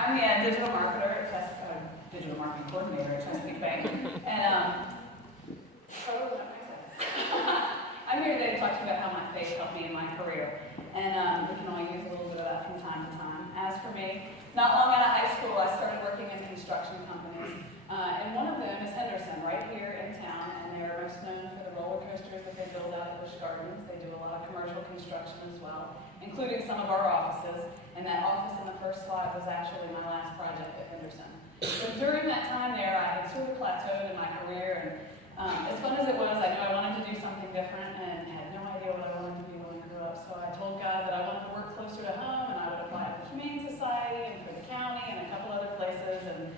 I'm the digital marketer at digital marketing coordinator at Chesapeake Bank, and I'm here today to talk to you about how my faith helped me in my career, and we can all use a little bit of that from time to time. As for me, not long out of high school, I started working in construction companies, and one of them is Henderson, right here in town, and they are most known for the roller coasters that they build out at Busch Gardens. They do a lot of commercial construction as well, including some of our offices, and that office in the first slide was actually my last project at Henderson. So during that time there, I had sort of plateaued in my career, and as fun as it was, I knew I wanted to do something different and had no idea what I wanted to be when I grew up. So I told God that I wanted to work closer to home, and I would apply to the Humane Society and for the county and a couple other places. And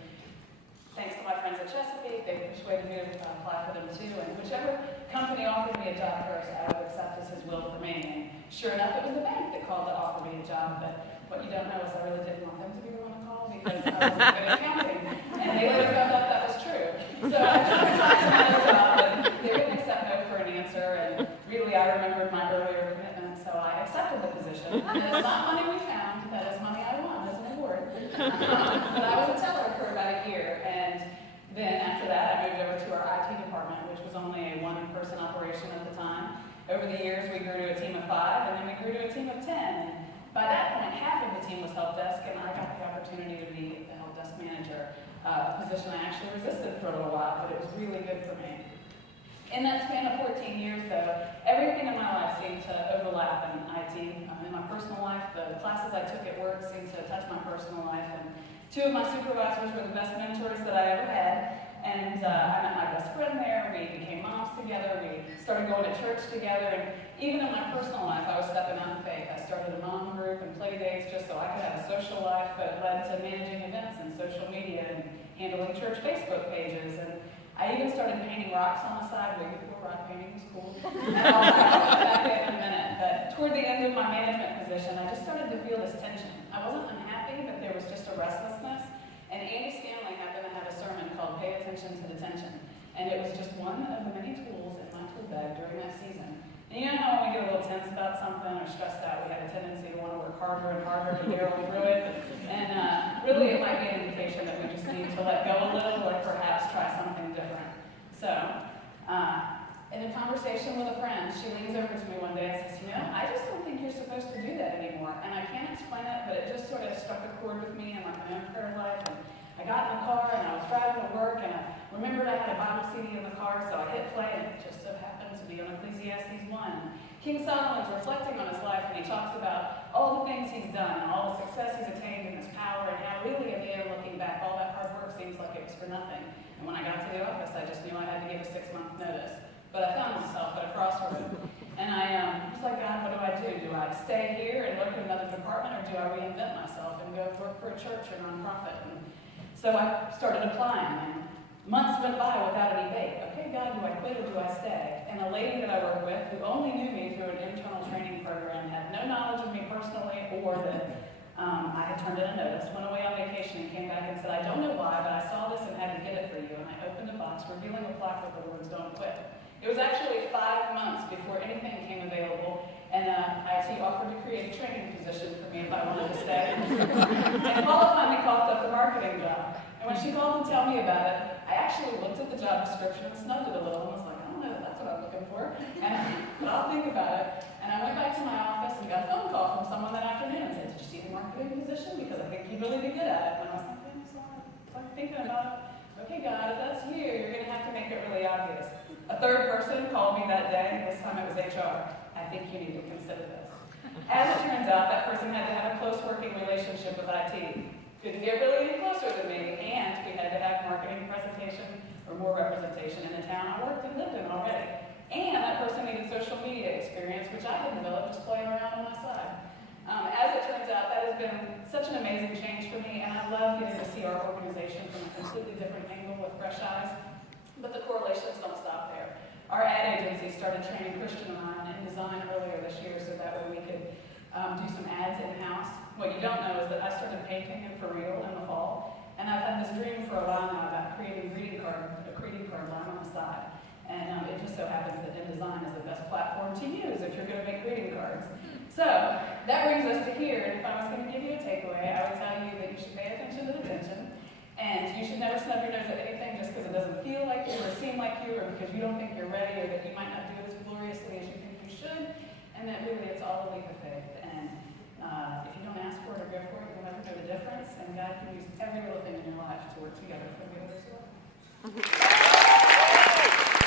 thanks to my friends at Chesapeake, they persuaded me to apply for them too. And whichever company offered me a job first, I would accept as His will for me. And sure enough, it was the bank that called to offer me a job. But what you don't know is I really didn't want them to be the one to call because I wasn't good at accounting. And they later found out that was true. So I tried to find a job, and they wouldn't accept no for an answer. And really, I remembered my earlier commitment, so I accepted the position. And it's not money we found, that is money I won as an award. But I was a teller for about a year. And then after that, I moved over to our IT department, which was only a one-person operation at the time. Over the years, we grew to a team of 5, and then we grew to a team of 10. And by that point, half of the team was help desk, and I got the opportunity to be the help desk manager, a position I actually resisted for a little while, but it was really good for me. In that span of 14 years, though, everything in my life seemed to overlap in IT. In my personal life, the classes I took at work seemed to touch my personal life, and 2 of my supervisors were the best mentors that I ever had, and I met my best friend there. We became moms together. We started going to church together, and even in my personal life, I was stepping out in faith. I started a mom group and play dates just so I could have a social life, but it led to managing events and social media and handling church Facebook pages. And I even started painting rocks on the side, way before rock painting was cool. And I'll talk about that in a minute. But toward the end of my management position, I just started to feel this tension. I wasn't unhappy, but there was just a restlessness. And Andy Stanley happened to have a sermon called Pay Attention to the Tension. And it was just one of the many tools in my tool bag during that season. And you know how when we get a little tense about something or stressed out, we have a tendency to want to work harder and harder to barrel through it. And really, it might be an indication that we just need to let go a little or perhaps try something different. So, in a conversation with a friend, she leans over to me one day and says, you know, I just don't think you're supposed to do that anymore. And I can't explain it, but it just sort of struck a chord with me in my own prayer life. And I got in the car and I was driving to work, and I remembered I had a Bible CD in the car, so I hit play, and it just so happened to be on Ecclesiastes 1. King Solomon's reflecting on his life, and he talks about all the things he's done and all the success he's attained in his power, and how really in the end, looking back, all that hard work seems like it was for nothing. And when I got to the office, I just knew I had to give a 6-month notice. But I found myself at a crossroad, and I was like, God, what do I do? Do I stay here and work in another department, or do I reinvent myself and go work for a church or nonprofit? And so I started applying, and months went by without any date. Okay, God, do I quit or do I stay? And a lady that I work with, who only knew me through an internal training program, had no knowledge of me personally or that I had turned in a notice, went away on vacation and came back and said, I don't know why, but I saw this and had to get it for you. And I opened a box revealing a plaque with the words, don't quit. It was actually 5 months before anything came available, and IT offered to create a training position for me if I wanted to stay. And Paula finally coughed up the marketing job. And when she called to tell me about it, I actually looked at the job description and snubbed it a little and was like, I don't know if that's what I'm looking for, but I'll think about it. And I went back to my office and got a phone call from someone that afternoon and said, did you see the marketing position? Because I think you'd really be good at it. And I was like, yeah, so I'm thinking about it. Okay, God, if that's you, you're going to have to make it really obvious. A third person called me that day, this time it was HR. I think you need to consider this. As it turns out, that person had to have a close working relationship with IT. Couldn't get really any closer than me, and we had to have marketing presentation or more representation in the town I worked and lived in already. And that person needed social media experience, which I had developed just playing around on my side. As it turns out, that has been such an amazing change for me, and I love getting to see our organization from a completely different angle with fresh eyes. But the correlations don't stop there. Our ad agency started training Christian and I in design earlier this year, so that way we could do some ads in-house. What you don't know is that I started painting it for real in the fall, and I've had this dream for a while now about creating a greeting card line on the side. And it just so happens that InDesign is the best platform to use if you're going to make greeting cards. So that brings us to here, and if I was going to give you a takeaway, I would tell you that you should pay attention because you don't think you're ready, or that you might not do it as gloriously as you think you should, and that really it's all a leap of faith. And if you don't ask for it or go for it, you'll never know the difference, and God can use every little thing in your life to work together for the other side.